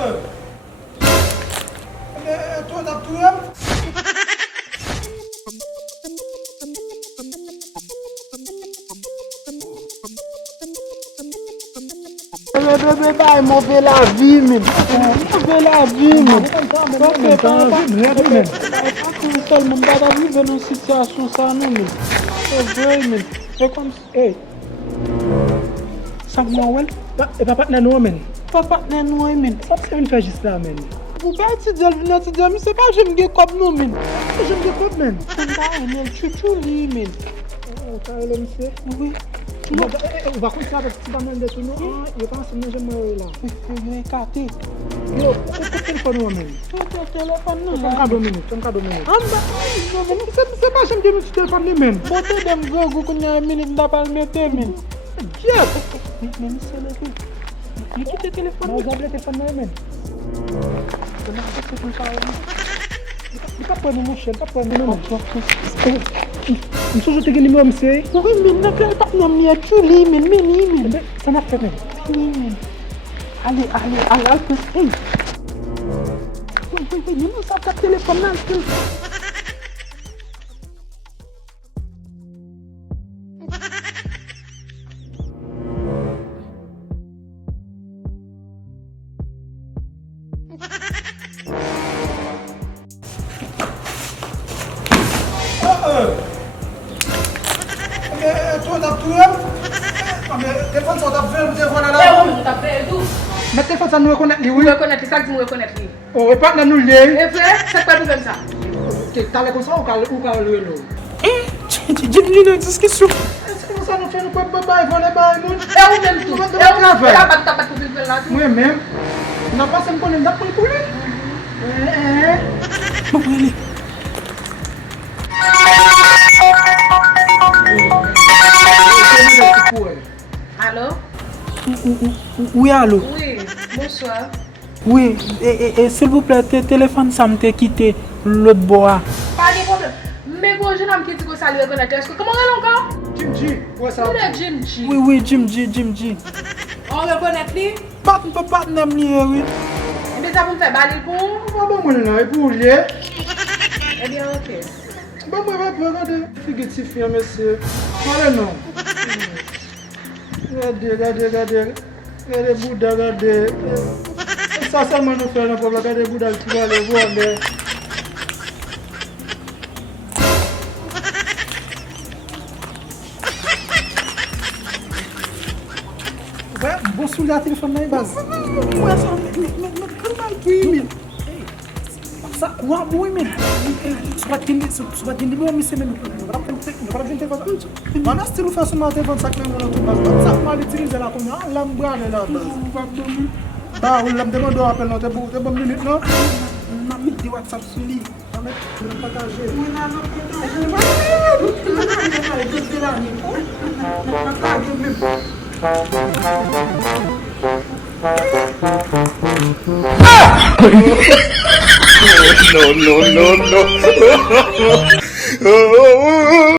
Otomatik tutuyorum. Bye, mauvais la vie, man. Mauvais la vie, man. Seulement, dans une situation sans nous, man. C'est vrai, man. C'est comme ça. Hey. Sank Mawel. E pa patnen nou men. Papa, non, man. Sa se yon fè jist la men. Vous pouvez te dire, mais c'est pas j'aime que comme nous, man. Jom de kop men. On a chouchou, li, man. O ka ele mse. Oui. Ou va kon sa vek ti damen de tou nou. Yo pan se men jem mwen la. Yo écarté. Yo, o telefon nou men. Ton téléphone, non. Ton ka 2 minutes. Ton ka 2 minutes. Non, mais Se pa jem de nou ti telefon ni men. bote dem gogo qu'on a une minute d'appel mettre, man. Diep. Mais c'est le coup. Mais qui te téléphone? Mwen zable telefon nou men. Di pa pren nou mwen chen. Pa pren nou men. Mwen soujou te gen nime ou mse. Oui, mais n'a pas de a Julie, mais. Sa na fe men. Allez, hey. Oui, nous sommes à téléphone là. Telefon sa tap vel, telefon la Eh la. oui, t'as fait tout. Mais telefon sa nou rekonnet li, oui. Vous reconnaissez ça, vous reconnaissez. Oh, e pat nan nou liye. Et frère, c'est quoi le problème ça? Ok, tale kon sa ou ka louye nou? Dis-lui une discussion. Se kon sa nou fè nou pep bay, vole bay moun. Et vous même tout. Et vous même tout. T'as pas de problème là. Mwen men, nan pa se m konen dap pou li. Bon, allez. Allô? Oui, allô. Oui, bonsoir. Oui, et s'il vous plaît, téléphone, ça me quitté l'autre bois. Pas de problème. Mais bon, je n'aime qui dit que ça lui reconnaît. Est-ce que comment on est encore? Jim G, wè sa? Où est Jim G? Oui, Jim G. On reconnaît lui? Pas n'aime lié, oui. Eh bien, ça vous me fait baler pour? Mwen bon mwen nan, e pou liye. Eh bien, ok. Bon mwen wè pou gade. Fige ti fye, mese. Wale nan. Gade Bouda, gade. Sa selman nou fè nan problem, gade Bouda ki gade vwande. Bon sou la telefon nan e baz. Ouais, ça, mais comment tu es, ça, oui, mais. Sur la télé, mais c'est même. An asti nou fè souman telefon sak men moun an tou baz. Sak man l'utilize la kon nan, lam brane la baz. Ba ou lam deman do apel nan, te bon minute nan. Ma mis de WhatsApp sur lui. No.